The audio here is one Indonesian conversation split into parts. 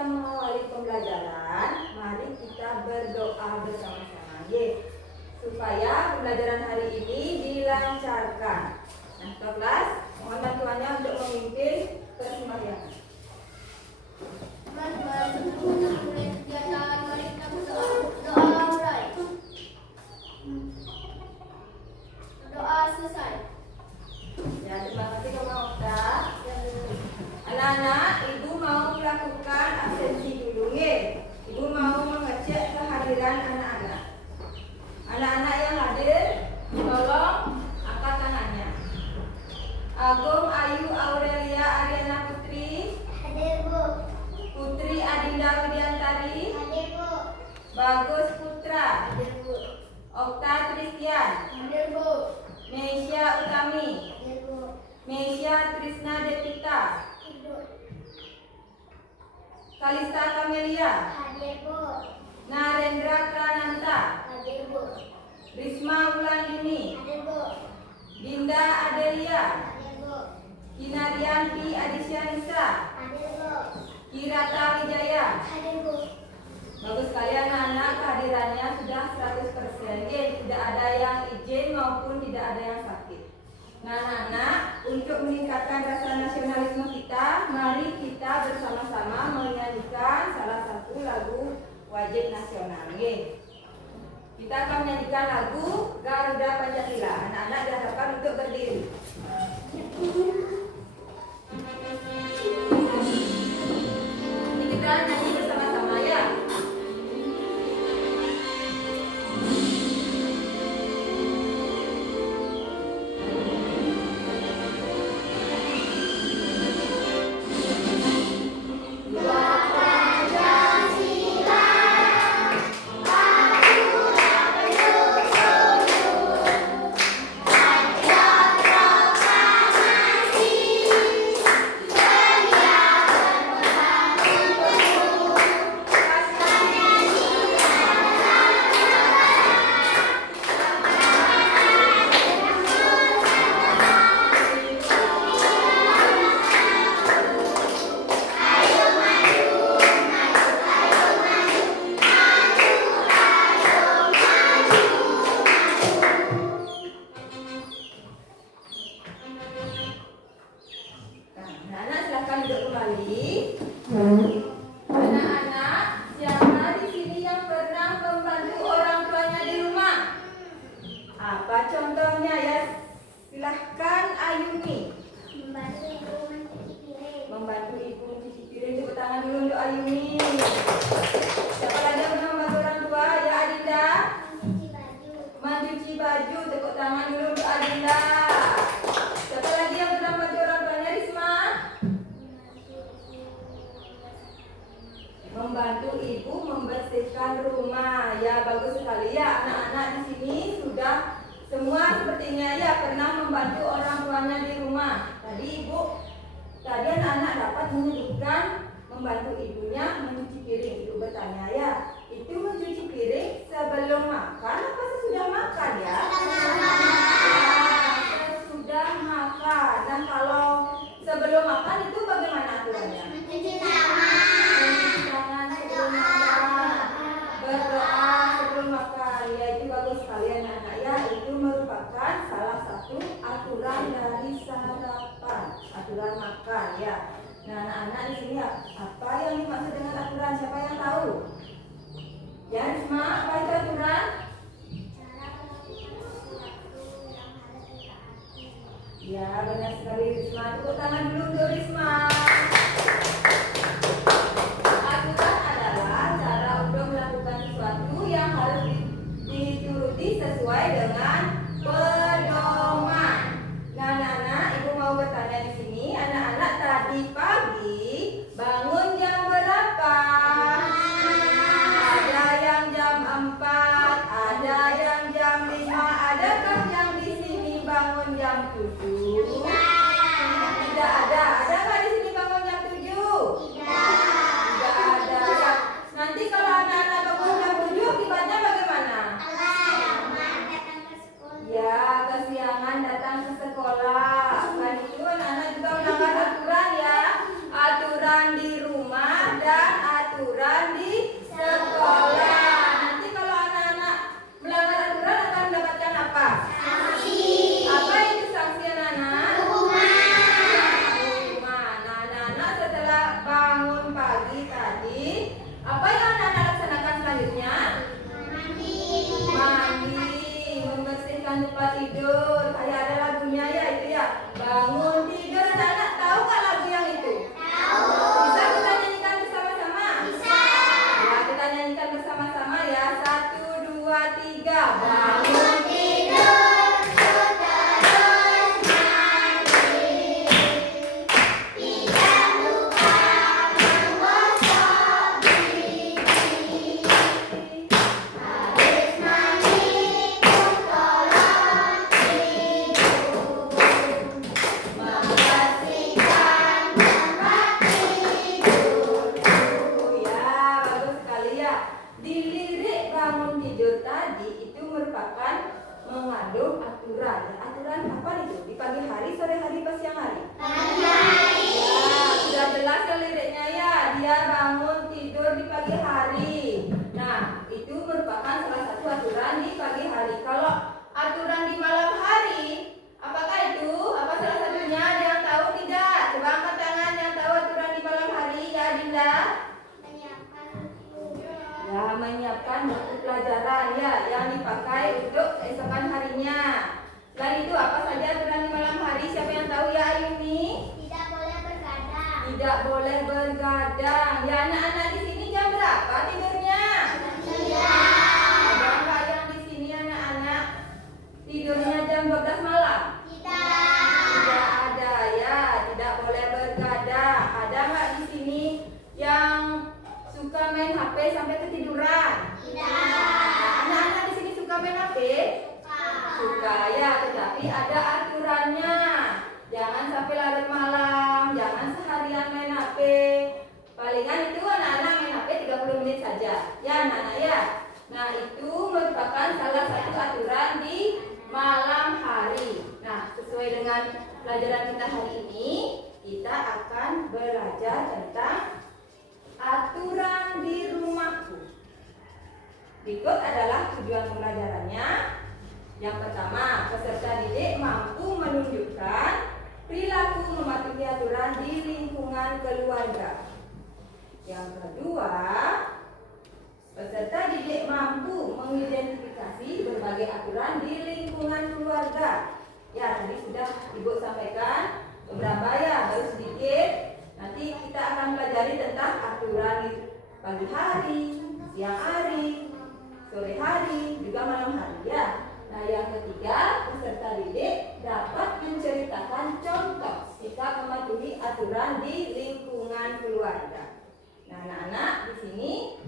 kita mengawali pembelajaran, mari kita berdoa bersama-sama, supaya pembelajaran hari ini dilancarkan. Nah, kelas, mohon bantuannya untuk memimpin persembahyaan. Mari kita berdoa mulai. Doa selesai. Ya, terima kasih Mama Okta. Anak-anak, Ibu mau melakukan absensi dulu, Ibu mau mengecek kehadiran anak-anak. Anak-anak yang hadir, tolong angkat tangannya. Agung Ayu Aurelia Ariana Putri. Hadir, Bu. Putri Adinda Widiantari. Hadir, Bu. Bagus Putra. Hadir, Bu. Okta Tristian. Hadir, Bu. Meisya Utami. Hadir, Bu. Meisya Trisna Devita. Kalista Kamelia. Hadir, Bu. Narendra Prananta. Hadir, Bu. Risma Wulandini. Hadir, Bu. Dinda Adelia. Hadir, Bu. Kinarianti Adisyanisa. Hadir, Bu. Kirata Wijaya. Hadir, Bu. Bagus sekali anak-anak, kehadirannya sudah 100%. Tidak ada yang izin maupun tidak ada yang sakit. Nah anak-anak, untuk meningkatkan rasa nasionalisme kita, mari kita bersama-sama menyanyikan salah satu lagu wajib nasional. Kita akan menyanyikan lagu Garuda Pancasila. Anak-anak diharapkan untuk berdiri. Ini kita nyanyi bersama-sama ya. Anak-anak silahkan duduk kembali. Anak-anak, siapa di sini yang pernah membantu orang tuanya di rumah? Apa contohnya ya? Silahkan Ayuni. Membantu ibu mencuci piring. Membantu ibu mencuci piring. Tepuk tangan dulu untuk Ayuni. Siapa lagi yang pernah membantu orang tua? Ya Adinda. Mencuci baju. Mencuci baju. Tepuk tangan dulu untuk Adinda. Siapa lagi yang pernah membantu orang tuanya? Risma. Membantu ibu membersihkan rumah. Ya bagus sekali ya anak-anak di sini sudah semua sepertinya ya pernah membantu orang tuanya di rumah. Tadi anak-anak dapat menyebutkan membantu ibunya mencuci piring. Ibu bertanya ya, itu mencuci piring sebelum makan apa sesudah makan ya? Sesudah makan. Dan kalau sebelum makan itu bagaimana aturannya? Mencuci tangan. Jangan sebelum makan, berdoa sebelum makan. Ya itu bagus sekali anak-anak ya. Itu merupakan salah satu aturan dari sarapan, aturan makan ya. Nah anak-anak di sini ya, apa yang dimaksud dengan aturan? Siapa yang tahu? Ya Risma, apa itu aturan? Cara melakukan sesuatu yang harus ditaati. Ya benar sekali Risma. Tepuk tangan dulu untuk Risma. Aturan adalah cara untuk melakukan sesuatu yang harus dituruti sesuai dengan pedoman. Nah, anak-anak, ibu mau bertanya di sini, anak-anak tadi pagi bangun jam berapa? Ada yang jam 4, ada yang jam 5, adakah yang di sini bangun jam 7? Tidak ada. Ada nggak di sini jangan lupa tidur. Kayak ada lagunya ya itu ya. Bangun tidur. Anak-anak tahu nggak lagu yang itu? Bisa kita nyanyikan bersama-sama? Ya, kita nyanyikan bersama-sama ya. 1, 2, 3. Bangun tidur, terus mandi. Tidak lupa menggosok gigi. Habis mandi pun tolong tidur. Membersihkan tempat tidur. Ya, bagus sekali ya. Di lirik bangun tidur tadi itu merupakan mengandung aturan. Ya, aturan kapan itu? Di pagi hari, sore hari, pas siang hari? Pagi hari. Ya, sudah jelas ya liriknya ya. Dia bangun tidur di pagi hari. Nah, itu merupakan salah satu aturan di pagi hari. Kalau aturan di malam hari, apakah itu? Apa salah satunya? Ada yang tahu tidak? Coba angkat tangan yang tahu aturan di malam hari ya, Dinda. Ya, menyiapkan buku pelajaran ya yang dipakai untuk keesokan harinya. Selain itu apa saja aturan di malam hari? Siapa yang tahu ya, Ayumi? Tidak boleh bergadang. Tidak boleh bergadang. Ya, anak-anak di sini jam berapa tidurnya? Ada nggak yang di sini anak-anak tidurnya jam 12 malam? Tidak ada ya, tidak boleh bergadang. Ada nggak di sini yang suka main HP sampai ketiduran? Nah, anak-anak di sini suka main HP? Suka ya, tetapi ada aturannya. Jangan sampai larut malam, jangan seharian main HP. Palingan itu anak-anak main HP 30 menit saja. Ya anak-anak ya. Nah, itu merupakan salah satu aturan di malam hari. Nah, sesuai dengan pelajaran kita hari ini, kita akan belajar tentang aturan di rumahku. Berikut adalah tujuan pembelajarannya. Yang pertama, peserta didik mampu menunjukkan perilaku mematuhi aturan di lingkungan keluarga. Yang kedua, peserta didik mampu mengidentifikasi berbagai aturan di lingkungan keluarga. Ya, tadi sudah Ibu sampaikan beberapa ya, baru sedikit. Nanti kita akan pelajari tentang aturan di pagi hari, siang hari, sore hari, juga malam hari ya. Nah, yang ketiga, peserta didik dapat menceritakan contoh sikap mematuhi aturan di lingkungan keluarga. Nah, anak-anak di sini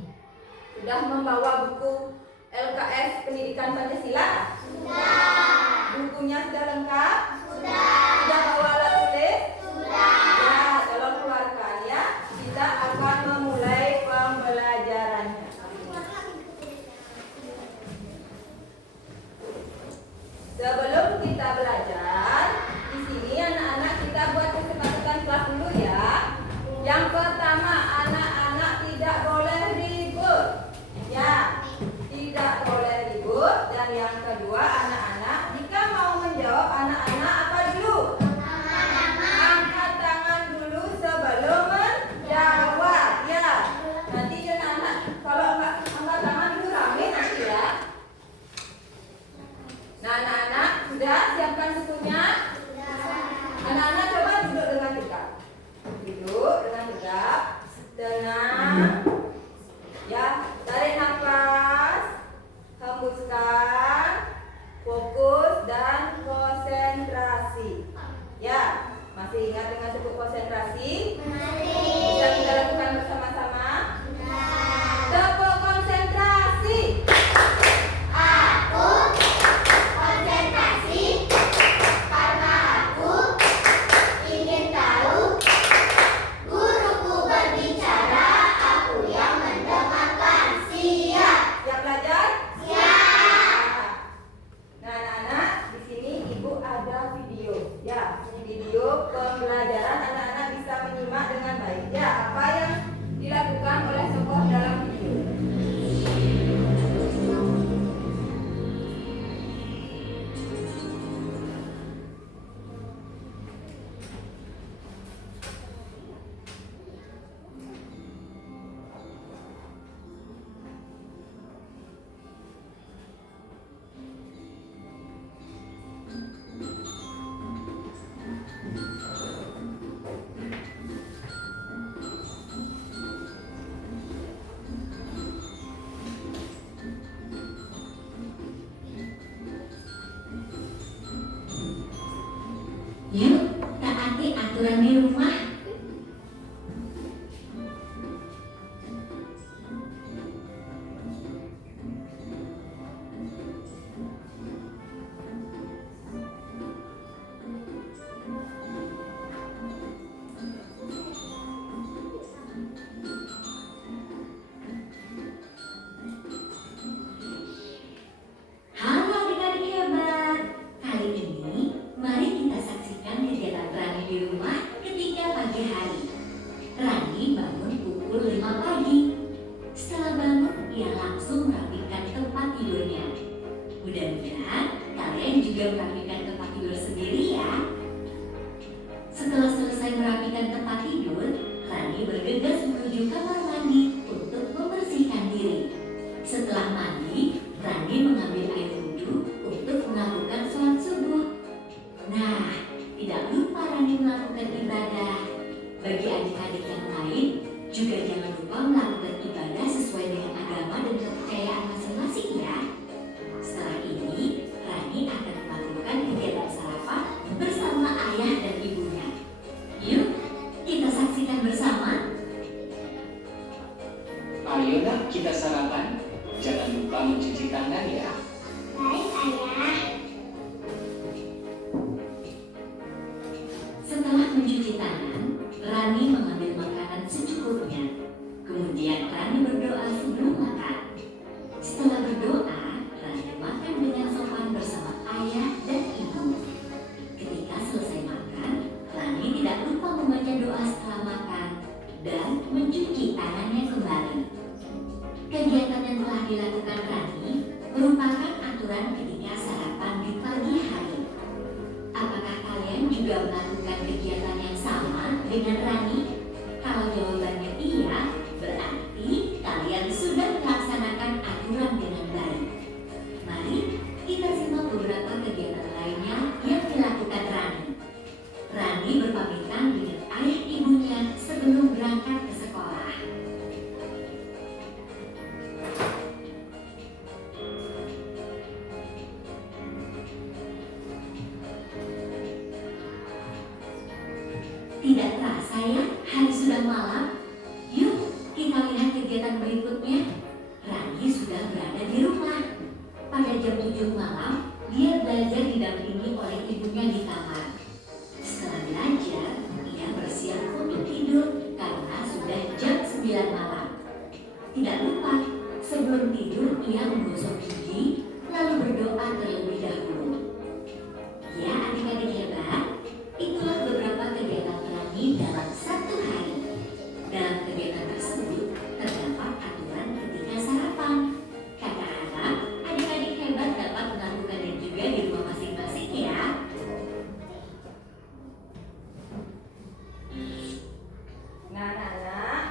sudah membawa buku LKS Pendidikan Pancasila? Sudah. Bukunya sudah lengkap? Sudah. Sudah bawa alat tulis? Sudah. Ya, tolong keluarkan ya. Kita akan memulai pembelajarannya. Sebelum kita belajar, di sini anak-anak kita buat kesepakatan kelas dulu ya. Yang pertama, anak-anak tidak boleh ribut. Ya, tidak boleh ribut. Dan yang kedua, anak-anak jika mau menjawab, anak-anak apa dulu? Angkat tangan dulu sebelum menjawab ya. Nanti anak-anak kalau angkat tangan dulu rame nanti ya. Nah, anak-anak sudah siapkan bukunya? Anak-anak coba duduk dengan tegak. Duduk dengan tegak, tenang. Ya, tarik nafas, hembuskan, fokus dan konsentrasi. Ya, masih ingat dengan cukup konsentrasi? Bisa kita lakukan bersama-sama? Tepuk konsentrasi. Aku konsentrasi karena aku ingin tahu guruku berbicara, aku Yuk, taati aturan di rumah. Halo adik-adik hebat. Kali ini, mari kita saksikan kegiatan Rani di rumah ketika pagi hari. Rani bangun pukul 5 pagi. Setelah bangun, ia langsung merapikan tempat tidurnya. Mudah-mudahan kalian juga merapikan tempat tidur sendiri ya. Setelah selesai merapikan tempat tidur, Rani bergegas menuju kamar mandi untuk membersihkan diri. Setelah mandi, Rani mengambil air wudhu untuk melakukan sholat subuh. Nah, tidak lupa Rani melakukan ibadah. Bagi adik-adik yang lain, juga jangan lupa melakukan ibadah sesuai dengan agama dan kepercayaan masing-masing ya. Setelah ini, Rani akan melakukan kegiatan sarapan bersama ayah dan ibunya. Yuk, kita saksikan bersama. Ayo nak kita sarapan. Jangan lupa mencuci tangan ya. Baik, Ayah. Setelah mencuci tangan, Rani mengambil makanan secukupnya. Kemudian Rani berdoa sebelum makan. Setelah berdoa, Rani makan dengan sopan bersama ayah dan ibu. Ketika selesai makan, Rani tidak lupa membaca doa setelah makan dan mencuci tangannya kembali. Kegiatan yang telah dilakukan Rani merupakan aturan ketika sarapan di pagi hari. Apakah kalian juga melakukan kegiatan yang sama dengan Rani? Kalau jawabannya iya, berarti kalian sudah melaksanakan aturan dengan baik. Mari kita simak beberapa kegiatan lainnya yang dilakukan Rani. Rani berpamitan dengan ayah ibunya sebelum berangkat ke sekolah. Tidak terasa ya, hari sudah malam. Yuk, kita lihat kegiatan berikutnya. Rani sudah berada di rumah. Pada jam 7 malam, dia belajar didampingi oleh ibunya di kamar. Setelah belajar, ia bersiap untuk tidur karena sudah jam 9 malam. Tidak lupa, sebelum tidur ia menggosok gigi, lalu berdoa terlebih dahulu. Ya adik-adik hebat, itulah beberapa kegiatan Rani dalam satu hari. Dalam kegiatan tersebut terdapat aturan ketika sarapan. Kakak harap adik-adik hebat dapat melakukannya juga di rumah masing-masing ya. Nah, anak-anak,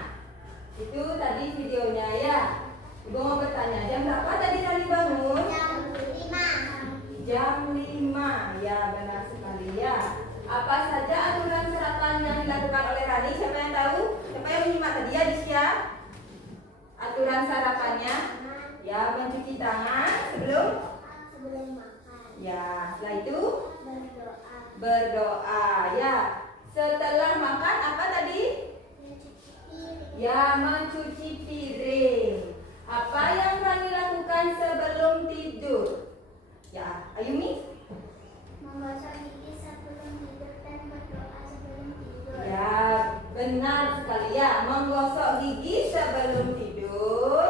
itu tadi videonya ya. Ibu mau bertanya, jam berapa tadi Rani bangun? Jam 5. Jam 5, ya benar sekali ya. Apa saja aturan sarapan yang dilakukan oleh Rani? Siapa yang tahu? Siapa yang menyimak tadi ya, Disya? Aturan sarapannya, ya mencuci tangan sebelum, Sebelum makan. ya setelah itu Berdoa. berdoa, ya. Setelah makan apa tadi? Mencuci piring. Ya mencuci piring. Apa yang Rani lakukan sebelum tidur? Ya, Ayumi? Membasuh gigi sebelum tidur dan berdoa sebelum tidur. Ya, benar sekali ya. Menggosok gigi sebelum tidur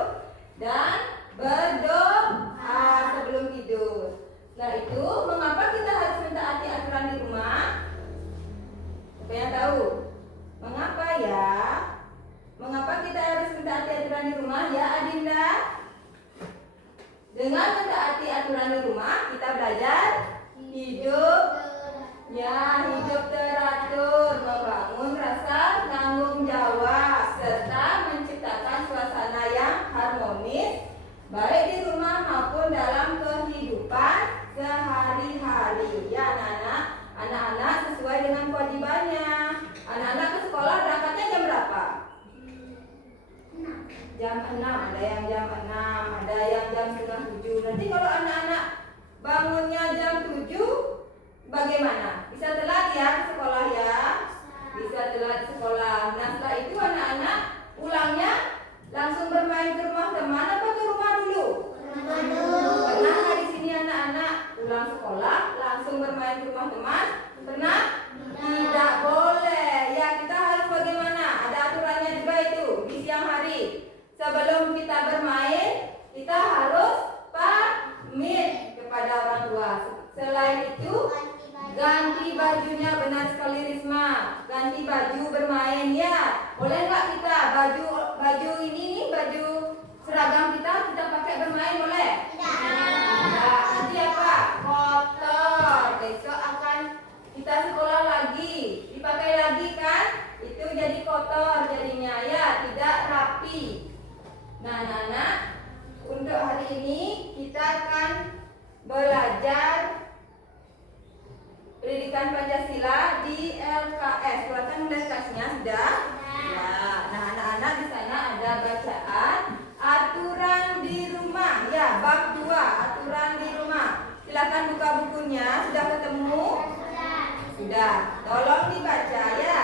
dan berdoa sebelum tidur. Setelah itu, mengapa kita harus mentaati aturan di rumah? Siapa yang tahu? Mengapa ya? Mengapa kita harus mentaati aturan di rumah? Ya, Adinda? Dengan mentaati aturan di rumah, kita belajar hidup, ya hidup teratur, membangun rasa tanggung jawab, serta menciptakan suasana yang harmonis, baik di rumah maupun dalam kehidupan sehari-hari. Ya anak-anak sesuai dengan kewajibannya. Anak-anak ke sekolah berangkatnya jam berapa? Jam 6, ada yang jam 6, ada yang jam setengah 7. Nanti kalau anak-anak bangunnya jam 7, bagaimana? Bisa telat ya ke sekolah ya? Bisa telat sekolah. Nah setelah itu anak-anak pulangnya langsung bermain ke rumah teman apa ke rumah dulu? Pernah nggak di sini anak-anak pulang sekolah langsung bermain ke rumah teman? Pernah? Tidak boleh. Ya kita harus bagaimana? Ada aturannya juga itu di siang hari. Sebelum kita bermain kita harus pamit kepada orang tua. Selain itu ganti bajunya, benar sekali Risma. Ganti baju bermain ya. Boleh nggak kita baju ini nih, baju seragam kita pakai bermain boleh? Tidak. Nanti apa? Kotor. Besok akan kita sekolah lagi, dipakai lagi kan? Itu jadi kotor jadinya ya, tidak rapi. Nah, anak-anak, untuk hari ini kita akan belajar pendidikan Pancasila di LKS. Buatan LKS-nya sudah? Ya. Nah, anak-anak di sana ada bacaan aturan di rumah. Ya, bab 2, aturan di rumah. Silakan buka bukunya. Sudah ketemu? Sudah. Tolong dibaca ya.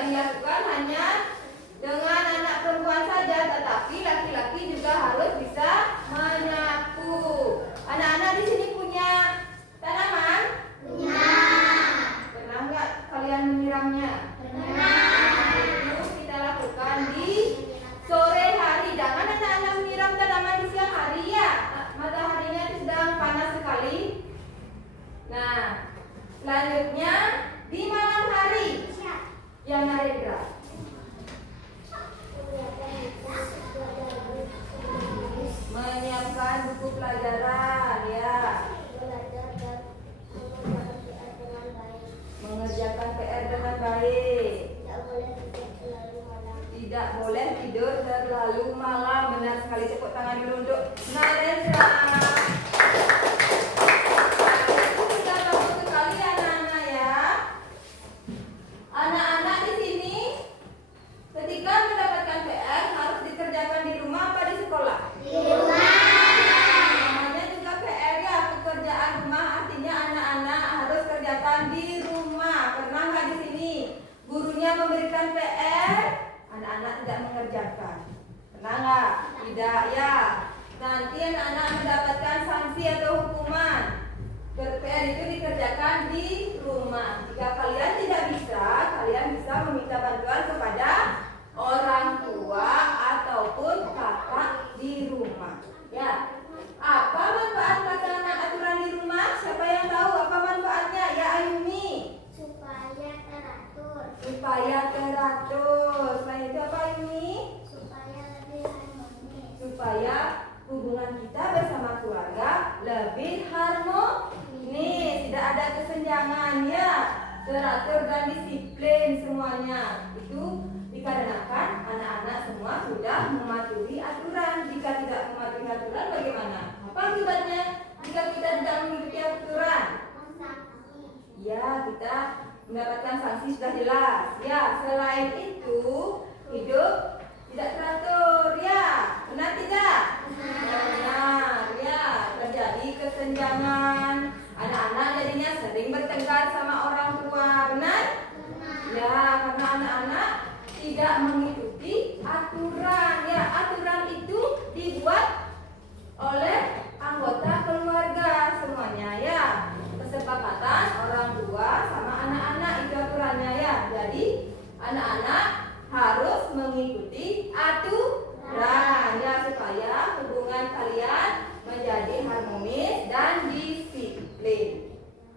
tidak dilakukan hanya dengan anak perempuan saja, tetapi laki-laki juga harus bisa menyapu. Anak-anak di sini punya tanaman? Punya. Pernah nggak kalian menyiramnya? Pernah. Itu kita lakukan di sore hari. Jangan anak-anak menyiram tanaman di siang hari ya. Mataharinya itu sedang panas sekali. Nah, selanjutnya di malam hari. Yang Narendra. Menyiapkan buku pelajaran ya. Mengerjakan PR dengan baik. Tidak boleh tidur terlalu malam. Benar sekali, tepuk tangan dulu untuk Narendra. Itu sudah bagus sekali anak-anak ya. Anak-anak di sini ketika mendapatkan PR harus dikerjakan di rumah apa di sekolah? Di rumah. Namanya juga PR ya, pekerjaan rumah, artinya anak-anak harus kerjakan di rumah. Pernah nggak di sini gurunya memberikan PR, anak-anak tidak mengerjakan? Pernah nggak? Tidak ya. Nanti anak-anak mendapatkan sanksi atau hukuman. PR itu dikerjakan di rumah. Jika kalian tidak bisa, kalian bisa meminta bantuan kepada orang tua ataupun kakak di rumah. Ya. Apa manfaat melaksanakan aturan di rumah? Siapa yang tahu apa manfaatnya? Ya Ayumi. Supaya teratur. Supaya teratur. Selain itu apa Ayumi? Supaya lebih harmonis. Supaya hubungan kita bersama keluarga lebih harmonis. Tidak ada kesenjangan ya. Teratur dan disiplin semuanya. Itu dikarenakan anak-anak semua sudah mematuhi aturan. Jika tidak mematuhi aturan bagaimana? Apa akibatnya jika kita tidak mengikuti aturan? Ya, kita mendapatkan sanksi sudah jelas. Ya, selain itu hidup tidak teratur ya. Benar tidak? Benar ya. Terjadi kesenjangan. Anak-anak jadinya sering bertengkar sama orang tua. Benar? Ya, karena anak-anak tidak mengikuti aturan. Ya, aturan itu dibuat oleh anggota keluarga semuanya ya. Kesepakatan orang tua sama anak-anak itu aturannya ya. Jadi anak-anak harus mengikuti aturan ya, supaya hubungan kalian menjadi harmonis dan disiplin.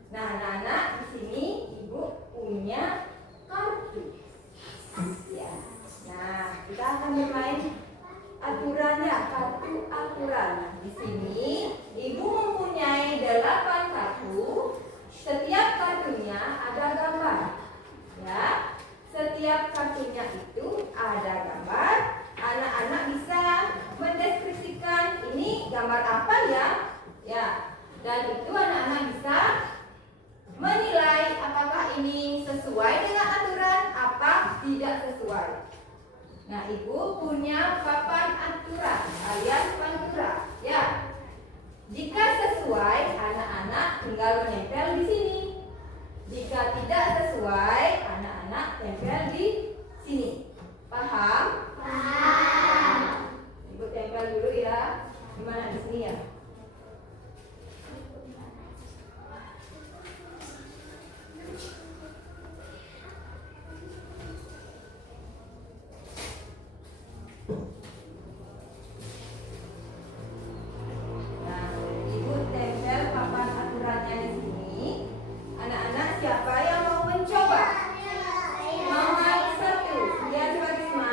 Nah, anak-anak di sini ibu punya kartu. Ya. Nah, kita akan bermain aturan ya, kartu aturan. Nah, di sini ibu mempunyai 8 kartu. Setiap kartunya ada gambar. Ya. Setiap kartunya itu ada gambar. Anak-anak bisa mendeskripsikan ini gambar apa ya? Ya. Dan itu anak-anak bisa menilai apakah ini sesuai dengan aturan apa tidak sesuai. Nah, ibu punya papan aturan alias pantura ya. Jika sesuai, anak-anak tinggal menempel di sini. Jika tidak sesuai, anak-anak tempel di sini. Paham? Paham. Ibu tempel dulu ya. Gimana di sini ya? Nah, ibu tempel papan aturannya di sini. Anak-anak siapa yang mau mencoba? Nomor 1. Lihat coba Risma.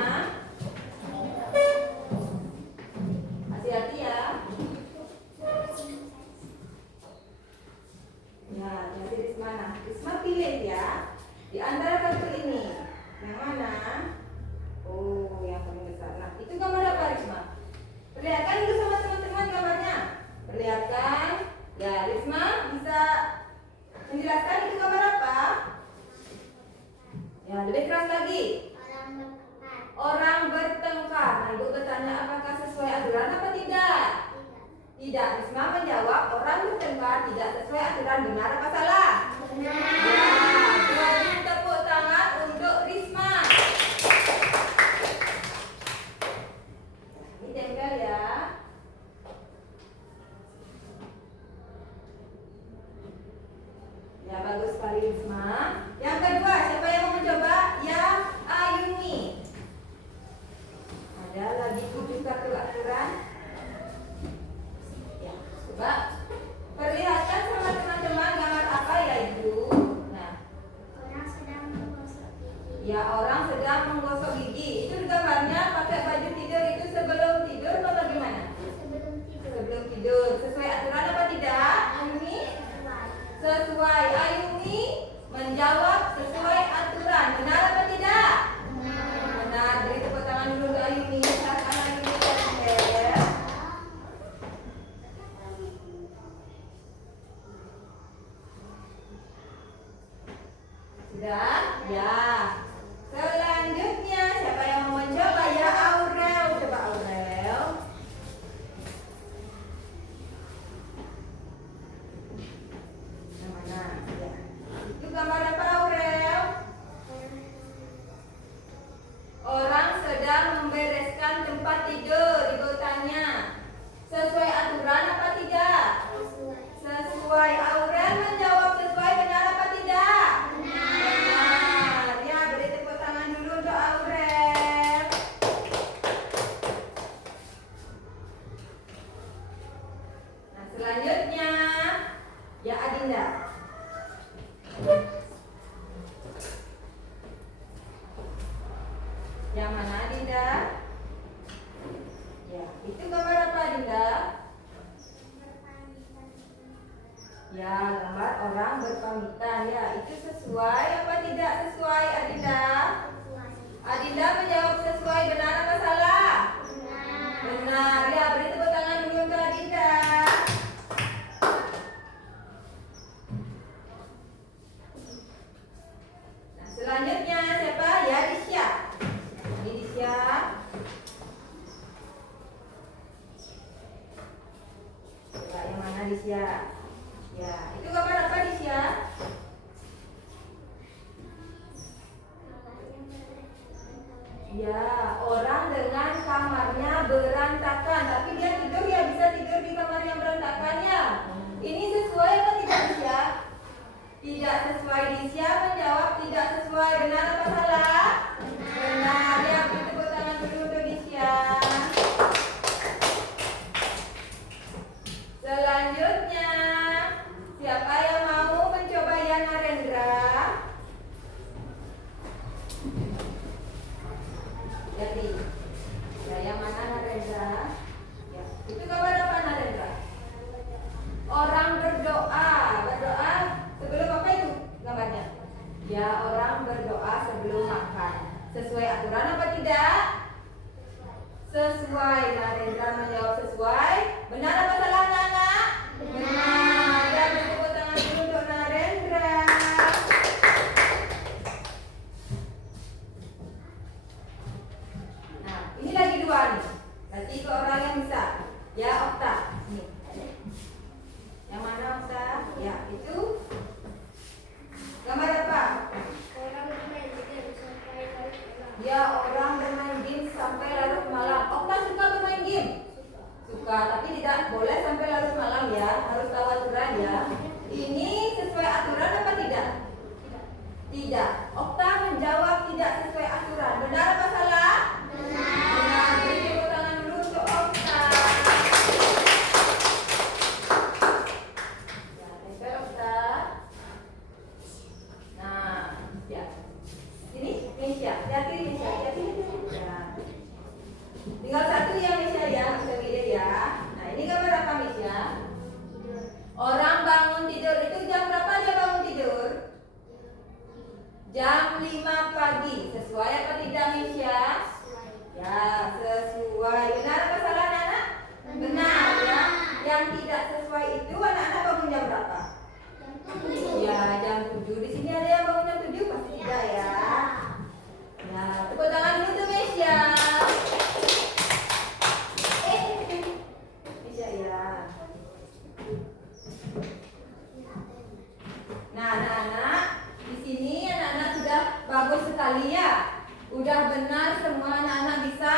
Hati-hati ya. Ya, jadi Risma. Nah, Risma pilih ya. Di antara kartu ini, yang mana? Oh, yang paling besar. Nah, itu gambar apa Risma? Perlihatkan dulu sama teman-teman gambarnya. Perlihatkan. Ya, Risma bisa menjelaskan itu gambar apa? Ya, lebih keras lagi. Orang bertengkar. Nah, ibu bertanya apakah sesuai aturan apa tidak? Tidak. Risma menjawab orang bertengkar tidak sesuai aturan. Benar apa salah? Benar. Ya, beri tepuk tangan untuk Risma. Ya, bagus sekali Risma. Yang kedua, siapa yang mau mencoba? Ya, Ayumi. Ada lagi 7 kartu aturan. Ya, coba perlihatkan sama teman-teman gambar apa ya Ibu? Nah, Orang sedang menggosok gigi. ya orang sedang menggosok gigi. Itu gambarnya pakai baju tidur itu sebelum tidur atau bagaimana? Sebelum tidur. Sebelum tidur. Sesuai aturan apa tidak? Ayumi? Sesuai. Ayumi menjawab sesuai aturan. Benar apa tidak? Benar. Beri tepuk tangan dulu ke Ayumi. Silakan Ayumi Center. Sudah? Ya. Selanjutnya siapa yang mau mencoba? Ya Aurel. Coba Aurel. Yang mana? Ya. Itu gambar apa Aurel? Orang sedang membereskan tempat tidur. Ibu tanya. Sesuai aturan apa tidak? Sesuai. Aurel menjawab sesuai. Benar apa tidak? Benar. Ya, beri tepuk tangan dulu untuk Aurel. Nah, selanjutnya ya Adinda. Yang mana Adinda? Ya, itu gambar apa Adinda? Ya, gambar orang berpamitan. Ya, itu sesuai apa tidak sesuai Adinda? Adinda menjawab sesuai. Benar apa salah? Benar. Ya, beri tepuk tangan dulu untuk Adinda. Nah, selanjutnya siapa? Ya Disya. Ini Disya. Coba yang mana Disya? Ya, itu gambar apa Disya? Ya, orang dengan kamarnya berantakan. Tapi dia tidur ya, bisa tidur di kamar yang berantakan ya. Ini sesuai apa tidak Disya? Tidak sesuai. Disya menjawab tidak sesuai. Benar apa salah? Benar. Ya, beri tepuk tangan dulu untuk Disya. Selanjutnya, siapa yang mau mencoba ya Narendra? Jadi, ya yang mana Narendra? Ya, itu gambar apa Narendra? Orang berdoa. Berdoa sebelum apa itu gambarnya? Ya, orang berdoa sebelum makan. Sesuai aturan apa tidak? Sesuai. Narendra menjawab sesuai. Benar apa salah Nana? Benar. Ya, beri tepuk tangan dulu untuk Narendra. Nah, ini lagi 2 nih. Nanti ke orang yang bisa. Ya, Okta. Ini. Yang mana Okta? Ya, itu gambar apa? Orang bermain game sampai larut malam. Ya, orang bermain game sampai larut malam. Okta suka bermain game? Suka, tapi tidak boleh sampai larut malam ya. Harus tahu aturan ya. Ini sesuai aturan apa tidak? Tidak. Okta menjawab tidak sesuai aturan. Benar apa salah? Benar. Beri tepuk tangan dulu untuk Okta. Ya, tempel Okta. Nah, ya. Ini Nisha. Hati-hati Nisha. Hati-hati. Ya. Tinggal satu ya Nisha ya. Bisa lihat ya. Nah, ini gambar apa Nisha? Orang bangun tidur. Itu jam berapa dia bangun tidur? Jam 5 pagi. Sesuai apa tidak Nisha? Ya, sesuai. Benar apa salah anak? Benar ya. Yang tidak sesuai itu anak-anak bangun jam berapa? Ya, jam 7. Di sini ada yang bangun jam 7? Pasti tidak ya. Ya, tepuk tangan dulu tuh Mesya. Mesya ya. Nah, anak-anak, di sini anak-anak sudah bagus sekali ya. Udah benar semua anak-anak bisa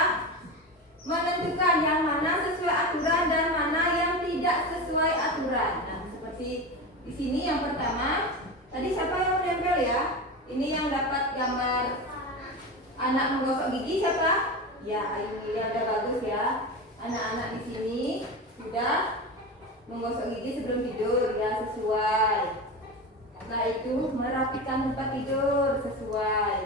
menentukan yang mana sesuai aturan dan mana yang tidak sesuai aturan. Nah, seperti di sini yang pertama Tadi siapa yang menempel ya? Ini yang dapat gambar anak menggosok gigi siapa? Ya, ini ada bagus ya. Anak-anak di sini sudah menggosok gigi sebelum tidur ya, sesuai. Setelah itu merapikan tempat tidur sesuai.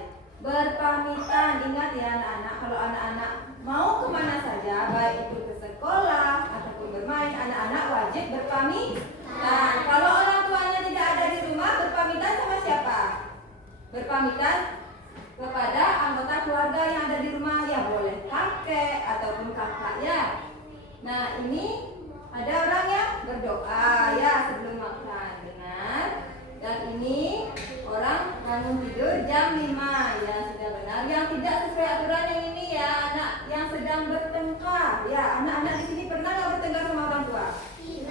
Berpamitan, ingat ya anak-anak, kalau anak-anak mau kemana saja, baik itu ke sekolah ataupun bermain, anak-anak wajib berpamitan. Kalau orang tuanya tidak ada di rumah, berpamitan sama siapa? Berpamitan kepada anggota keluarga yang ada di rumah, ya boleh kakek ataupun kakak ya. Nah ini ada orang yang berdoa ya sebelum makan, dengar. Dan ini orang bangun tidur jam 5 ya, sudah benar. Yang tidak sesuai aturan yang ini ya, anak yang sedang bertengkar ya. Anak-anak di sini pernah nggak bertengkar sama orang tua? Tidak.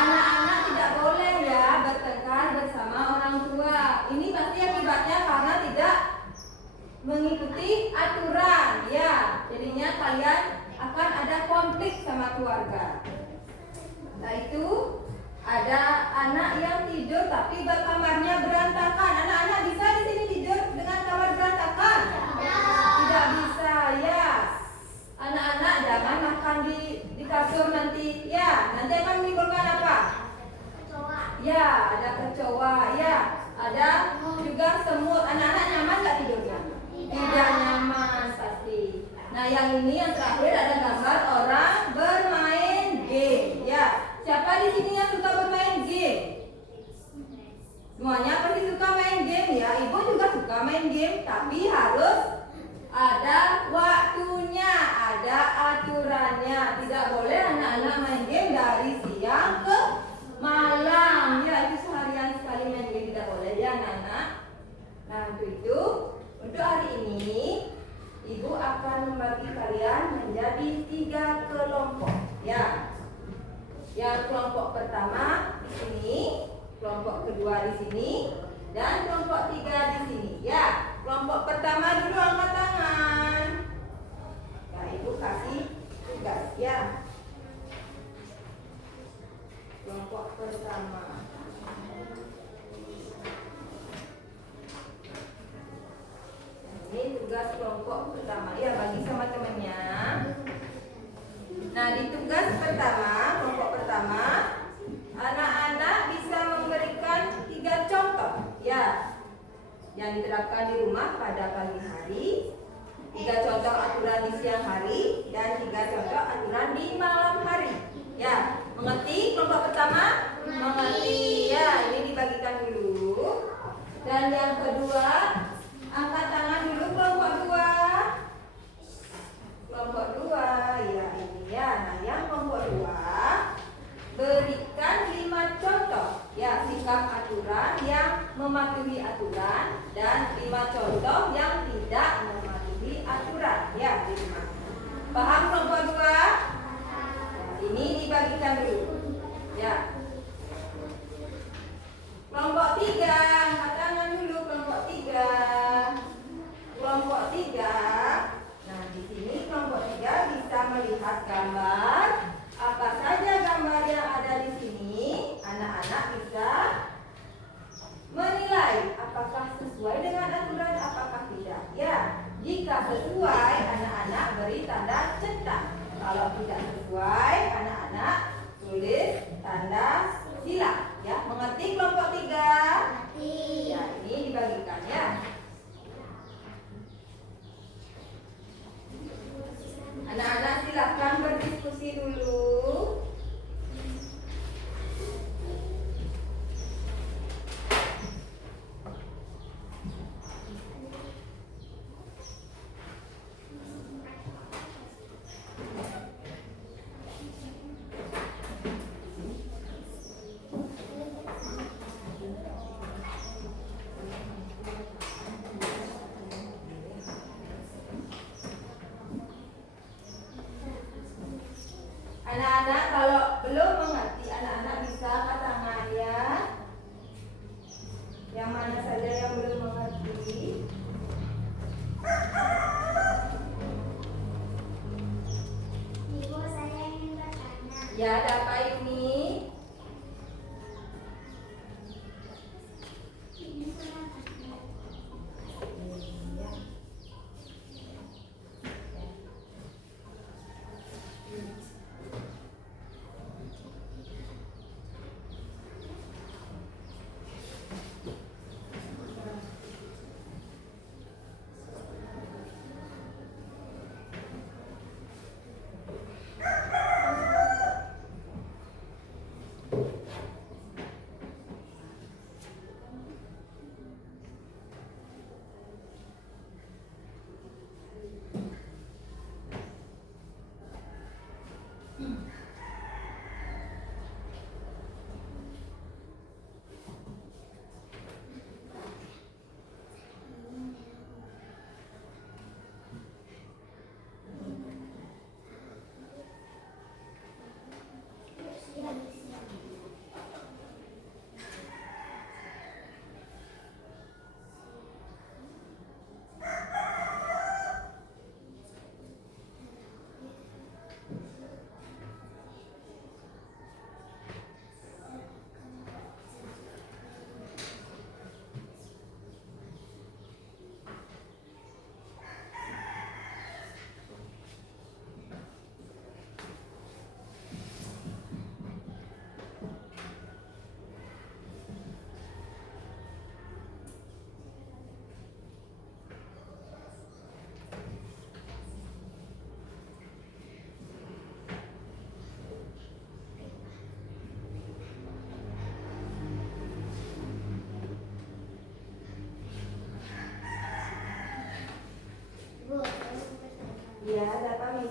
Anak-anak tidak boleh ya bertengkar bersama orang tua. Ini pasti akibatnya karena tidak mengikuti aturan ya. Jadinya kalian akan ada konflik sama keluarga. Nah itu ada anak yang tidur tapi kamarnya berantakan. Anak-anak bisa di sini tidur dengan kamar berantakan? Tidak bisa ya. Anak-anak jangan makan di kasur nanti ya. Nanti akan menimbulkan apa? Ya, ada kecoa ya. Ada juga semut. Anak-anak nyaman nggak tidurnya? Tidak nyaman pasti. Nah yang ini yang terakhir ada gambar orang bermain game ya. Siapa di sini yang suka bermain game? Semuanya pasti suka main game ya. Ibu juga suka main game, tapi harus ada waktunya, ada aturannya. Tidak boleh anak-anak main game dari siang ke malam. Ya, itu seharian sekali main game, tidak boleh ya anak-anak. Nah, untuk hari ini Ibu akan membagi kalian menjadi 3 kelompok ya. Yang kelompok pertama di sini, kelompok kedua di sini, dan kelompok 3 di sini ya. Kelompok pertama dulu angkat tangan. Ya, Ibu kasih tugas ya. Kelompok pertama. Ini tugas kelompok pertama ya, bagi sama temannya. Nah di tugas pertama, kelompok pertama, anak-anak bisa memberikan 3 contoh ya yang diterapkan di rumah pada pagi hari, 3 contoh aturan di siang hari, dan 3 contoh aturan di malam hari ya. Mengerti kelompok pertama? Mengerti ya, ini dibagikan dulu. Dan yang kedua, angkat tangan dulu kelompok 2. Kelompok 2 ya ini ya. Nah yang kelompok 2 berikan 5 contoh ya sikap aturan yang mematuhi aturan, dan 5 contoh yang tidak mematuhi aturan ya di rumah. Paham kelompok 2? Nah, ini dibagikan dulu ya. Kelompok 3, angkat tangan dulu kelompok 3. Kelompok 3. Nah, di sini kelompok 3 bisa melihat gambar. Apa saja gambar yang ada di sini, anak-anak bisa menilai apakah sesuai dengan aturan, apakah tidak. Ya, jika sesuai, anak-anak beri tanda cetak. Kalau tidak sesuai, anak-anak tulis tanda silang. Ya, mengerti kelompok 3? Ya, ini dibagikan ya. Anak-anak silahkan berdiskusi dulu. Anak-anak kalau belum mengerti, anak-anak bisa angkat tangan ya. Yang mana saja yang belum mengerti. Ibu, saya ingin bertanya. Ya, ada apa ini?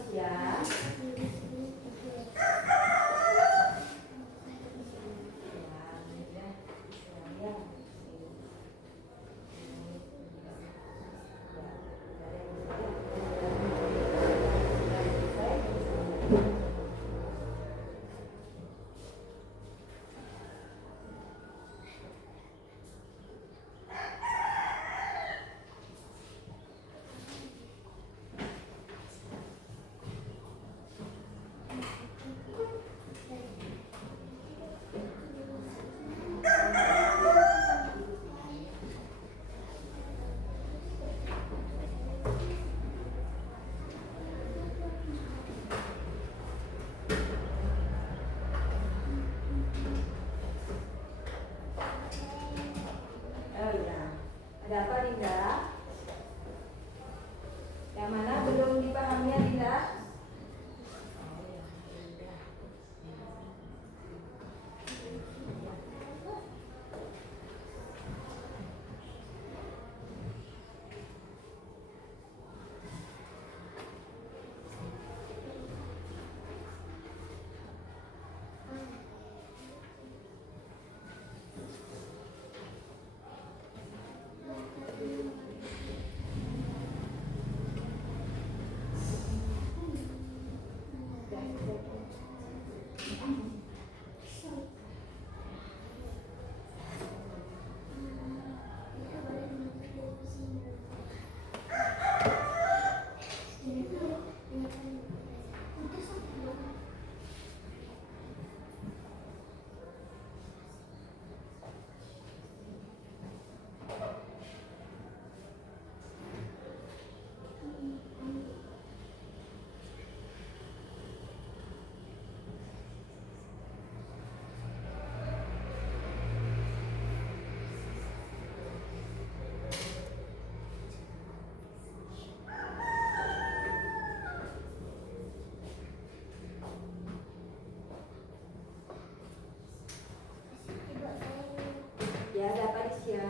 Tasya. Oh ya, ada apa Dinda? Yang mana belum dipahami ya Dinda? Ya, ada apa Disya?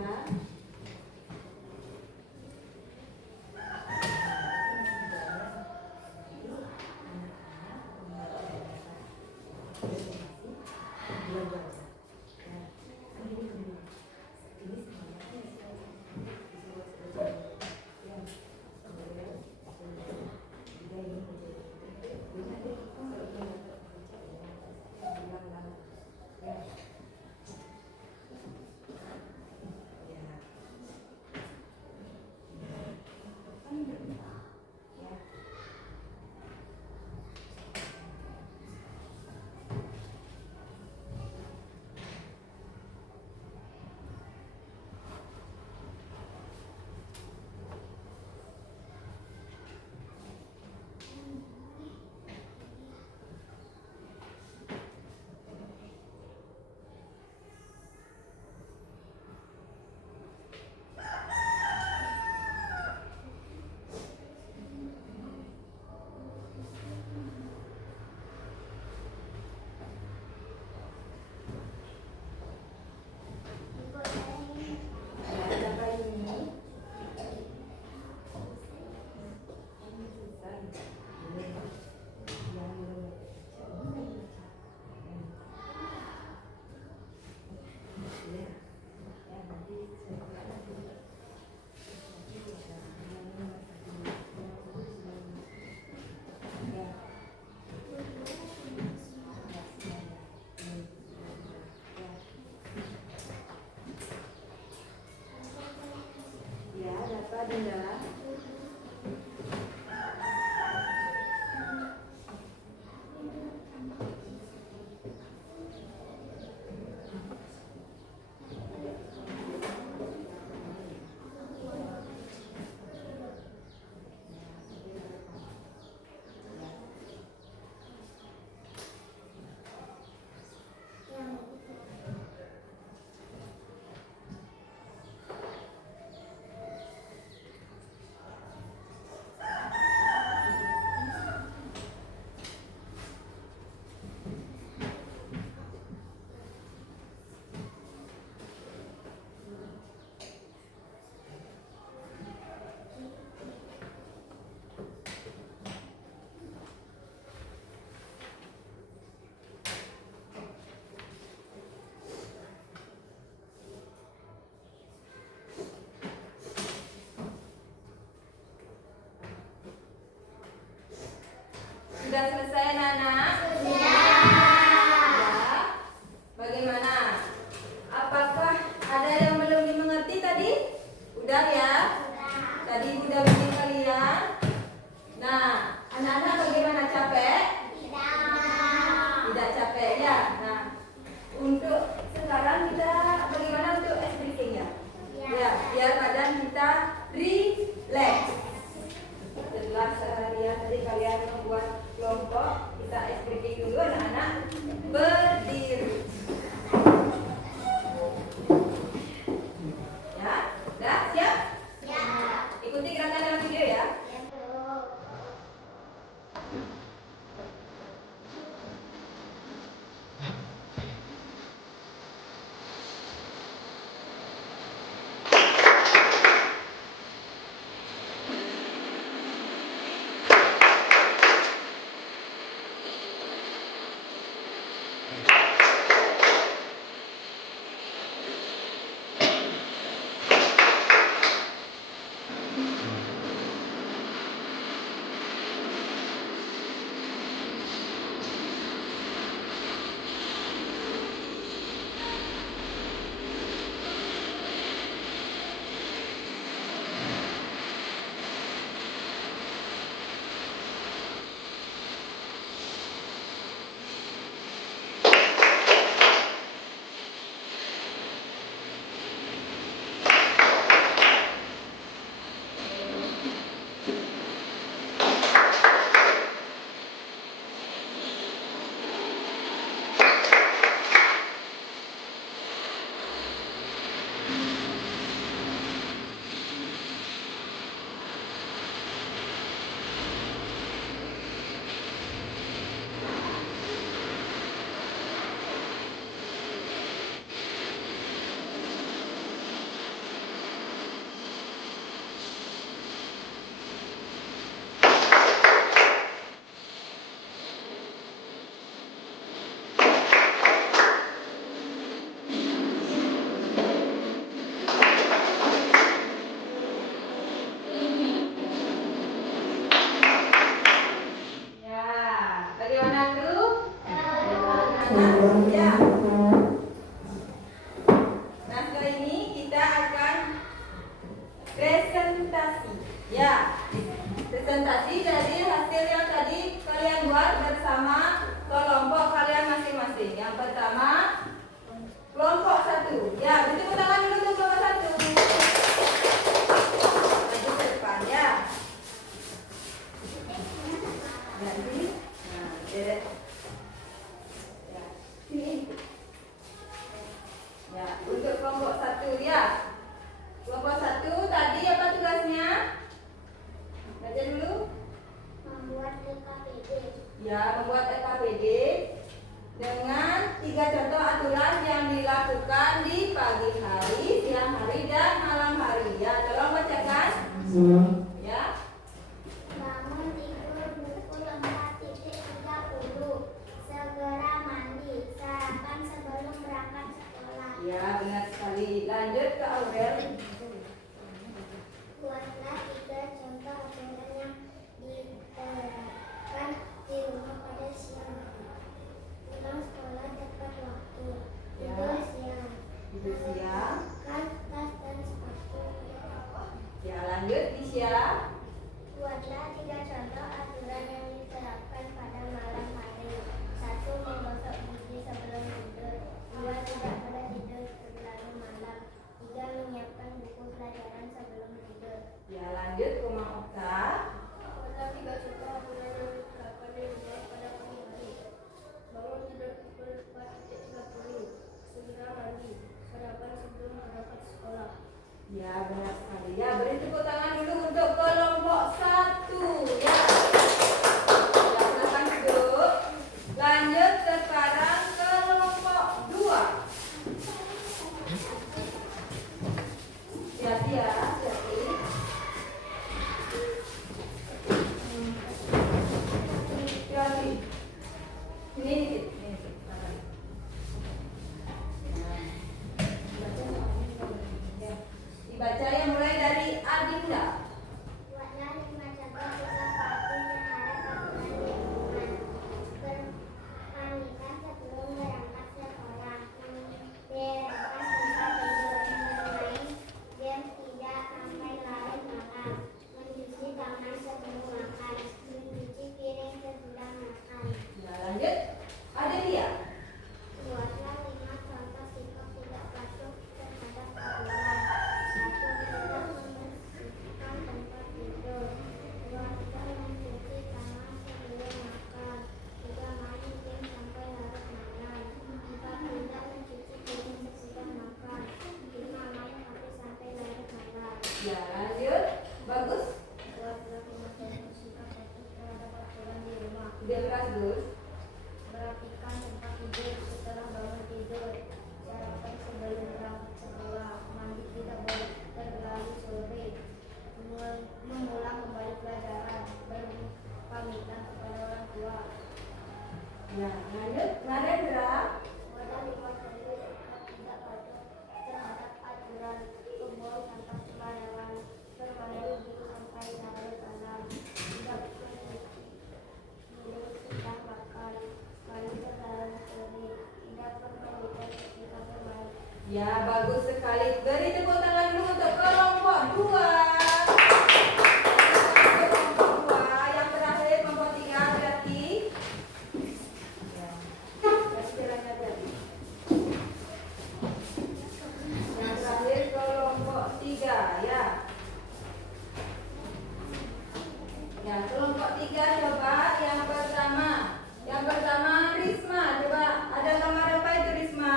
Dinda. Sudah ya? Tadi Ibu udah bimbing kalian. Nah, anak-anak bagaimana, capek? Tidak capek ya. Nah, untuk sekarang kita bagaimana untuk ice breaking ya? Ya, biar badan kita relax. Setelah seharian tadi kalian membuat kelompok, kita ice breaking dulu anak-anak. Berdiri. Ya, dah siap? Ikuti gerakan dalam video ya. Bagaimana guru? Ya. Nah, setelah ini kita akan presentasi. Ya. Presentasi dari hasil yang tadi kalian buat bersama kelompok kalian masing-masing. Yang pertama, kelompok 1. Ya, beri tepuk tangan dulu untuk kelompok 1. Maju ke depan ya. Ya, di sini. Nah, deret. Ya, sini. Ya, untuk kelompok 1 ya. Kelompok 1 tadi apa tugasnya? Baca dulu. Membuat LKPD. Ya, membuat LKPD dengan 3 contoh aturan yang dilakukan di pagi hari, siang hari, dan malam hari. Ya, tolong bacakan. Ya. Bangun tidur pukul 4.30. Segera mandi. Sarapan sebelum berangkat sekolah. Ya, benar sekali. Lanjut ke Aurel. Buatlah 3 contoh aturan yang diterapkan di rumah pada siang hari. Pulang sekolah tepat waktu. Ya. Tidur siang. Tidur siang. Meletakkan tas dan sepatu. Ya, lanjut Tisha. Buatlah 3 contoh aturan yang diterapkan pada malam hari. 1. Menggosok gigi sebelum tidur. 2. Tidak boleh tidur terlalu malam. 3. Menyiapkan buku pelajaran sebelum tidur. Ya, lanjut Rumah Okta. Buatlah 3 contoh aturan yang diterapkan di rumah pada pagi hari. Bangun tidur pukul 4.30. Segera mandi. Sarapan sebelum berangkat sekolah. Ya, benar sekali. Ya, beri tepuk tangan dulu untuk kelompok 1. Ya. Ya, silakan duduk. Lanjut sekarang kelompok 2. Hati-hati ya, hati-hati. Hati-hati. Ini dikit, ini dikit. Ya. Dibaca yang mulai dari Adinda. Buatlah 5 contoh sikap patuh terhadap aturan lingkungan. Bermandikan sebelum berangkat sekolah. Membereskan tempat tidur. Bermain game tidak Ya, lanjut. Bagus. Laki-laki mempunyai sikap patuh terhadap aturan di rumah. Udah keras, Gus. Merapikan tempat tidur setelah bangun tidur. Sarapan sebelum berangkat sekolah. Mandi tidak boleh terlalu sore. Mengulang kembali pelajaran. Berpamitan kepada orang tua. Ya, lanjut. Narendra. Modal 5.000 sikap tidak patuh terhadap aturan. Kebun tanpa sembarangan. Bermandi dulu sampai larut malam. Tidak minum sudah makan. Mandi terlalu sore. Tidak bermain ketika bermain. Ya, bagus sekali. Beri tepuk tangan dulu untuk kelompok 2. Kelompok 2. Yang terakhir kelompok 3 berarti. Ya. Berarti jalannya tadi. Yang terakhir kelompok 3 ya. Ya, kelompok 3 coba yang pertama. Yang pertama Risma. Coba ada gambar apa itu Risma?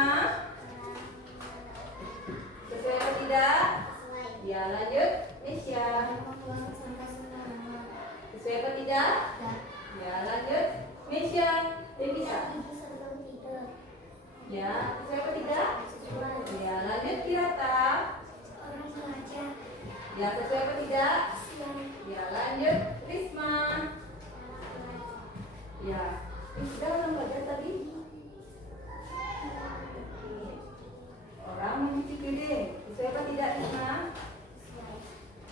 Sesuai atau tidak? Ya, lanjut. Nisha. Sesuai atau tidak? Ya, lanjut. Misha. Devisa. Ya, sesuai atau tidak? Ya, lanjut. Kirata. Ya, sesuai atau tidak? Ya, lanjut. Risma. Ya, sudah orang belajar tadi. Orang mencuci piring. Sesuai atau tidak, Risma?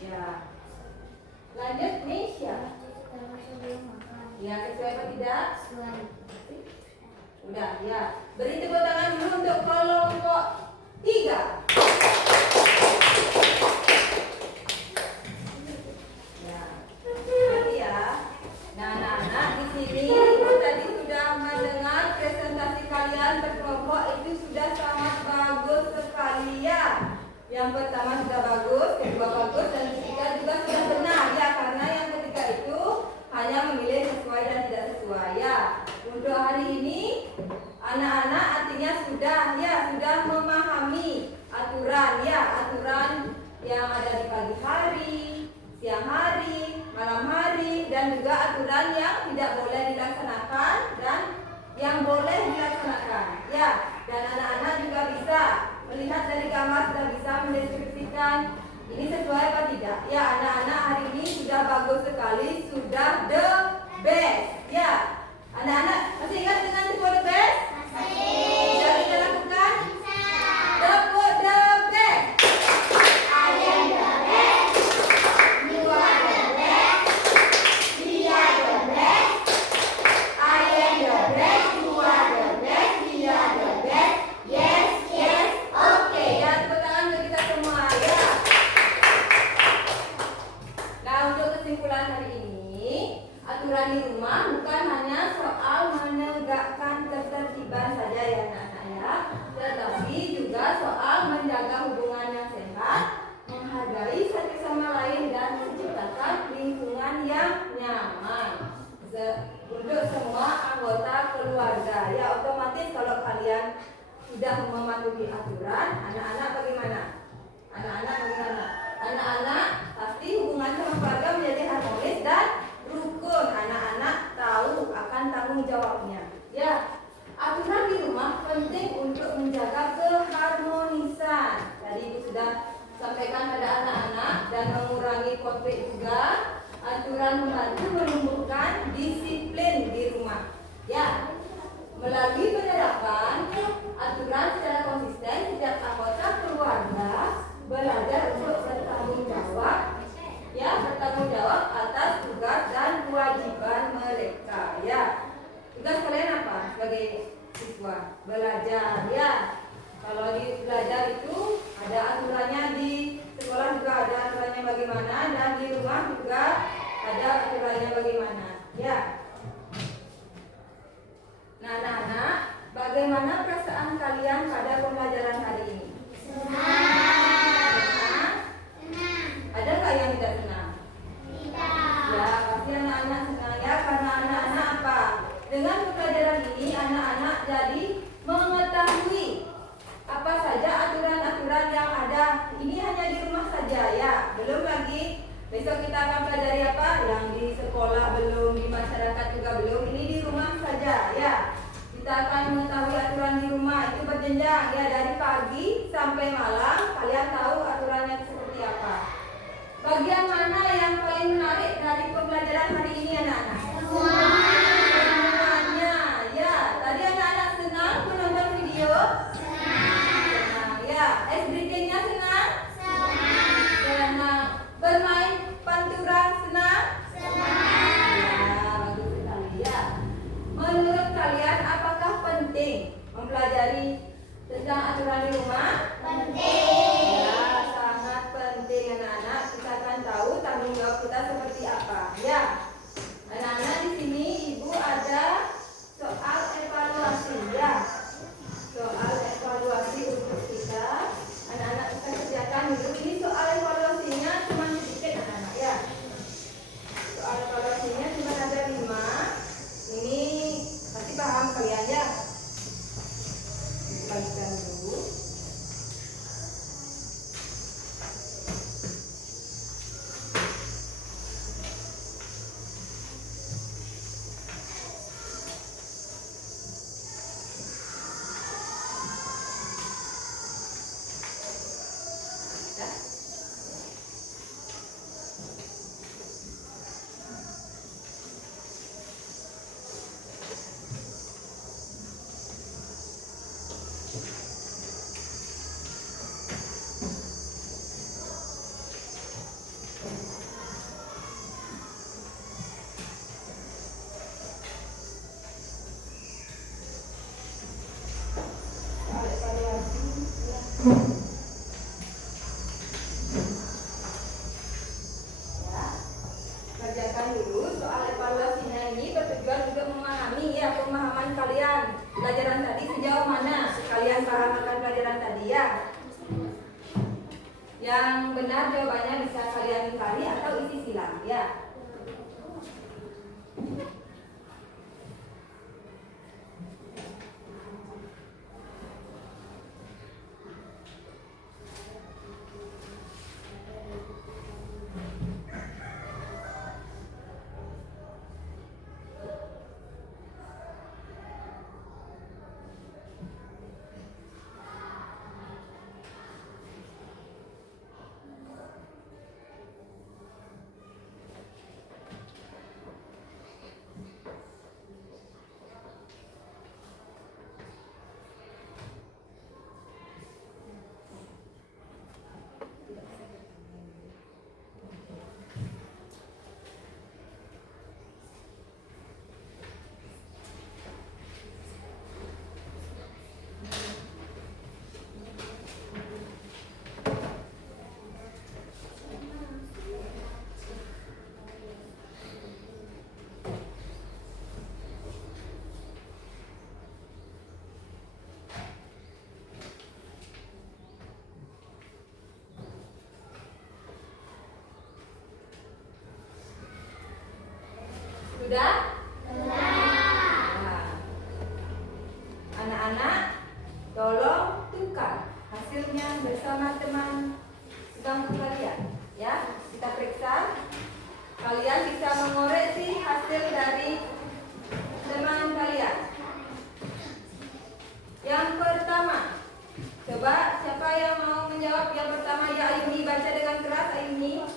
Ya. Lanjut, Nisha. Ya, sesuai atau tidak? Udah, ya. Beri tepuk tangan dulu untuk kelompok 3. Ya. Nanti ya. Nah, anak-anak di sini tadi sudah mendengar presentasi kalian berkelompok itu sudah sangat bagus sekali ya. Yang pertama sudah bagus, kedua bagus, dan ketiga juga sudah benar ya, karena yang ketiga itu hanya memilih sesuai dan tidak sesuai ya. Untuk hari ini anak-anak artinya sudah memahami aturan ya, aturan yang ada di pagi hari, siang hari, malam hari, dan juga aturan yang tidak boleh dilaksanakan dan yang boleh dilaksanakan ya. Dan anak-anak juga bisa melihat dari gambar, sudah bisa mendeskripsikan ini sesuai apa tidak ya. Anak-anak hari ini sudah bagus sekali, sudah the best ya. Anak-anak masih ingat dengan tipe the best? Bisa kita lakukan? Tepuk the best. I am the best. You are the best. We are the best. I am the best. You are the best. We are the best. Yes, yes, oke. Ya, tepuk tangan untuk kita semua ya. Nah, untuk kesimpulan hari ini, aturan di rumah bukan hanya soal menegakkan ketertiban saja ya anak-anak ya, tetapi juga soal menjaga hubungan yang sehat, menghargai satu sama lain, dan menciptakan lingkungan yang nyaman untuk semua anggota keluarga ya. Otomatis kalau kalian sudah mematuhi aturan, anak-anak bagaimana? Anak-anak pasti hubungan sama keluarga menjadi harmonis dan rukun. Anak-anak tahu akan tanggung jawabnya ya. Aturan di rumah penting untuk menjaga keharmonisan. Tadi Ibu sudah sampaikan pada anak-anak, dan mengurangi konflik juga. Aturan membantu menumbuhkan disiplin di rumah ya. Melalui penerapan aturan secara konsisten, setiap anggota keluarga belajar untuk bertanggung jawab ya, bertanggung jawab atas tugas dan kewajiban mereka ya. Tugas kalian apa sebagai siswa? Belajar ya. Kalau di belajar itu ada aturannya, di sekolah juga ada aturannya bagaimana, dan di rumah juga ada aturannya bagaimana ya. Nah, anak-anak, bagaimana perasaan kalian pada pembelajaran hari ini? Senang. Ada nggak yang tidak senang? Ya, pasti anak-anak senang ya, karena anak-anak apa? Dengan pembelajaran ini anak-anak jadi mengetahui apa saja aturan-aturan yang ada. Ini hanya di rumah saja ya, belum Besok kita akan pelajari apa? Yang di sekolah belum, di masyarakat juga belum. Ini di rumah saja ya. Kita akan mengetahui aturan di rumah itu berjenjang ya, dari pagi sampai malam. Kalian tahu aturannya seperti apa. Bagian mana yang paling menarik dari pembelajaran hari ini anak-anak? Semuanya ya. Tadi anak-anak senang menonton video? Senang ya. SBK-nya senang? Senang. Bermain pantura senang? Ya, bagus sekali ya. Menurut kalian apakah penting mempelajari tentang aturan di rumah? Penting. Ya, sangat penting anak-anak. Kita akan tahu tanggung jawab kita seperti apa. Ya, anak-anak di sini ibu ada soal evaluasi ya. Soal evaluasi untuk kita. Anak-anak kita kerjakan dulu. Ini soal evaluasinya cuma sedikit anak-anak ya. Soal evaluasinya cuma ada 5. Ini pasti paham kalian ya. Bagikan dulu. Soal evaluasi ya. Ya, kerjakan dulu. Soal evaluasinya ini bertujuan untuk memahami ya, pemahaman kalian pelajaran tadi sejauh mana kalian paham akan pelajaran tadi ya. Yang benar jawabannya bisa kalian cari atau isi silang ya. Sudah? Nah, anak-anak, tolong tukar hasilnya bersama teman sebangku kalian. Ya, kita periksa. Kalian bisa mengoreksi hasil dari teman kalian. Yang pertama, coba siapa yang mau menjawab yang pertama? Ya, Ayuni, baca dengan keras, Ayuni. 1.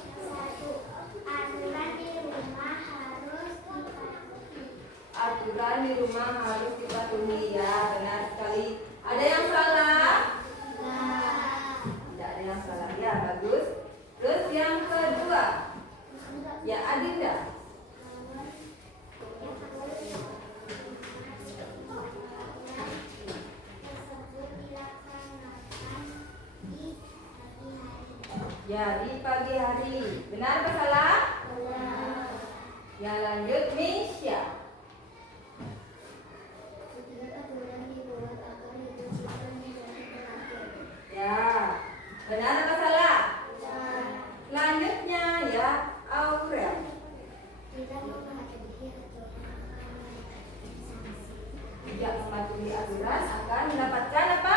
Aturan di rumah harus dipatuhi ya, benar sekali. Ada yang salah? Tidak ada yang salah ya, bagus. Terus yang kedua, ya Adinda. Ya, di pagi hari. Benar atau salah? Ya, lanjut Misha. Ya, benar atau salah? Selanjutnya ya Aurel. Tidak mematuhi aturan akan mendapatkan apa?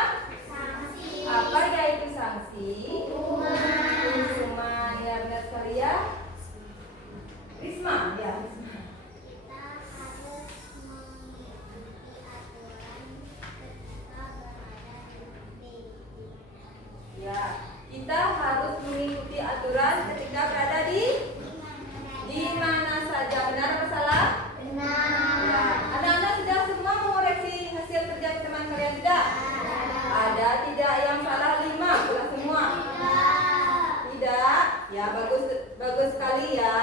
Apa yaitu sanksi? Hukuman. Ya, benar sekali ya. kita harus mengikuti aturan ketika berada di mana saja. Benar atau salah? Ya. Anak-anak sudah semua mengoreksi hasil kerja teman kalian tidak? Ada tidak yang salah 5? Sudah semua? Tidak? Ya, bagus sekali ya.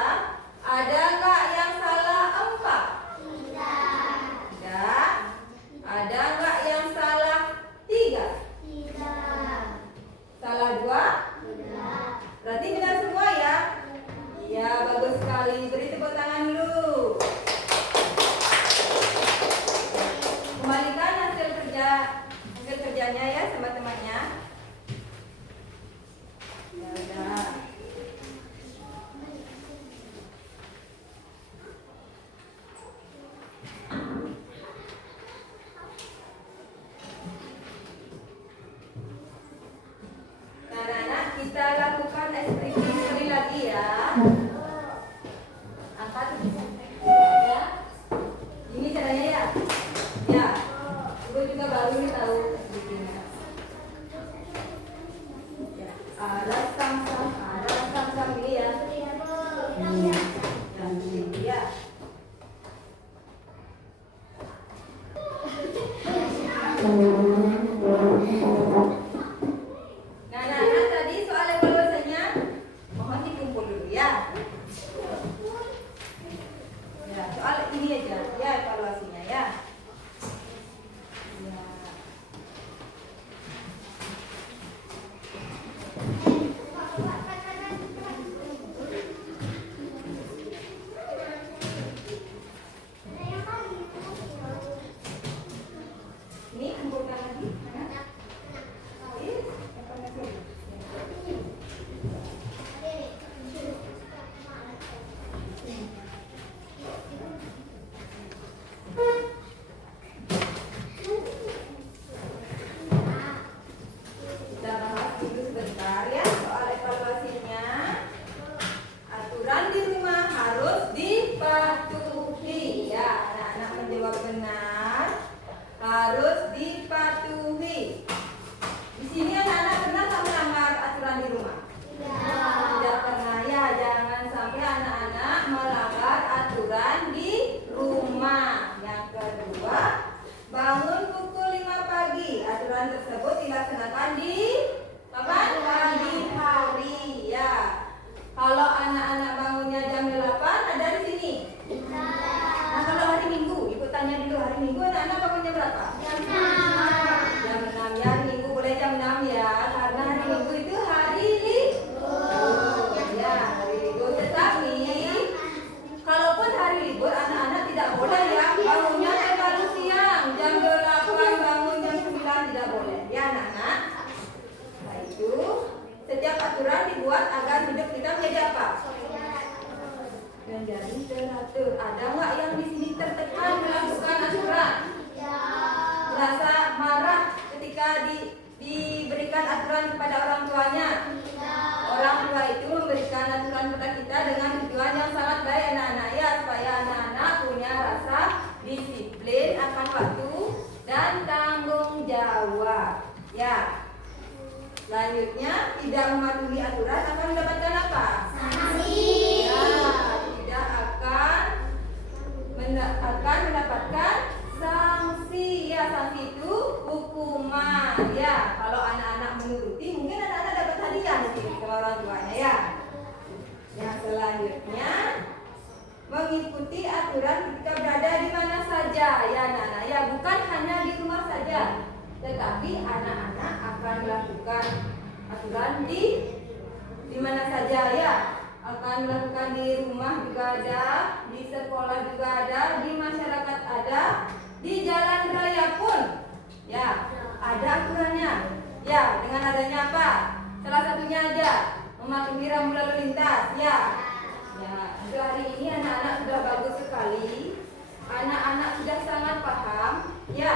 Ada nggak yang salah 4? Tidak. Ada nggak yang salah 3? Salah 2? Berarti benar semua ya? Ya, bagus sekali. Beri tepuk tangan dulu. Kembalikan hasil kerjanya ya sama temannya. Ya udah. Nah, anak-anak, kita lakukan ekspresi sekali lagi ya. Angkat ya. Ini caranya ya. Ya. Ibu juga baru nih tahu bikinnya. Ya. Aras sam ini ya. Ya. Nah, anak-anak, tadi soal evaluasinya mohon dikumpul dulu ya. Ya, soal ini aja ya evaluasinya ya. Ya. Ini kumpulkan lagi. Anak. Ini evaluasi. Kita bahas dulu sebentar ya soal evaluasinya. Aturan di rumah harus dipatuhi ya. Anak-anak menjawab benar. Harus dipatuhi. Di sini anak-anak pernah tak melanggar aturan di rumah? Tidak pernah ya. Jangan sampai anak-anak melanggar aturan di rumah. Yang kedua, bangun pukul 5 pagi. Aturan tersebut dilaksanakan di kapan? Pagi hari ya. Kalau anak-anak bangunnya jam 8 ada di sini. Nah, kalau hari Minggu, ikut tanya dulu hari Minggu anak-anak bangunnya berapa? Jam 6 ya. Hari Minggu boleh jam 6 ya. Karena hari Minggu itu hari libur. Ya, hari libur. Tetapi kalaupun hari libur anak-anak tidak boleh ya bangunnya terlalu siang. Jam 8 bangun jam 9 tidak boleh. Ya anak-anak. Nah itu setiap aturan dibuat agar hidup kita menjadi apa? Menjadi teratur. Ada nggak yang di sini tertekan melakukan aturan? Merasa marah ketika diberikan aturan kepada orang tuanya? Orang tua itu memberikan aturan kepada kita dengan tujuan yang sangat baik anak-anak ya, supaya anak-anak punya rasa disiplin akan waktu dan tanggung jawab ya. Selanjutnya, tidak mematuhi aturan akan mendapatkan apa? Sanksi. Ya, tidak akan mendapatkan sanksi ya. Sanksi itu hukuman ya. Kalau anak-anak menuruti, mungkin anak-anak dapat hadiah nanti sama orang tuanya ya. Yang selanjutnya, mengikuti aturan ketika berada di mana saja ya anak-anak ya. Bukan hanya di rumah saja, tetapi anak-anak akan melakukan aturan di mana saja ya. Akan melakukan di rumah juga ada, di sekolah juga ada, di masyarakat ada, di jalan raya pun ya ada aturannya ya. Dengan adanya apa? Salah satunya aja mematuhi rambu lalu lintas ya. Ya, untuk hari ini anak-anak sudah bagus sekali. Anak-anak sudah sangat paham ya.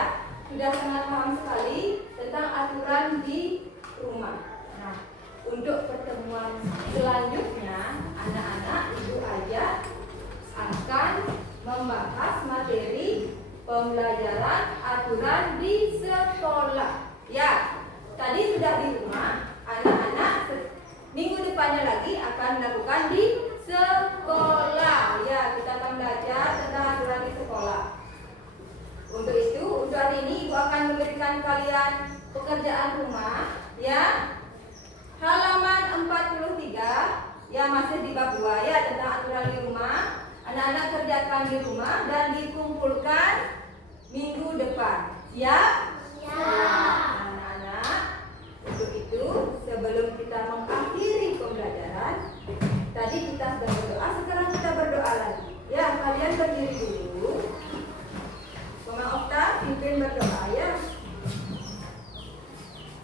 Sudah sangat paham sekali tentang aturan di rumah. Nah, untuk pertemuan selanjutnya, anak-anak ibu aja akan membahas materi pembelajaran aturan di sekolah. Ya, tadi sudah di rumah, anak-anak akan dilakukan di sekolah. Ya, kita akan belajar tentang aturan di sekolah. Untuk itu, untuk hari ini Ibu akan memberikan kalian pekerjaan rumah, ya. Halaman 43, ya masih di bab 2 ya, tentang aturan di rumah. Anak-anak kerjakan di rumah dan dikumpulkan minggu depan. Siap? Anak-anak, untuk itu sebelum kita mengakhiri pembelajaran, tadi kita sudah berdoa, sekarang kita berdoa lagi. Ya, kalian berdiri dulu. Mama Okta pimpin berdoa ya.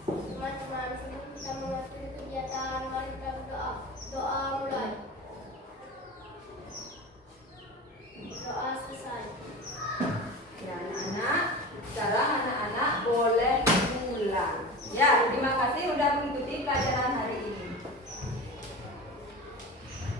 Teman-teman, sebelum kita mengakhiri kegiatan, mari kita berdoa. Doa mulai. Doa selesai. Ya anak-anak, sekarang anak-anak boleh pulang. Ya, terima kasih sudah mengikuti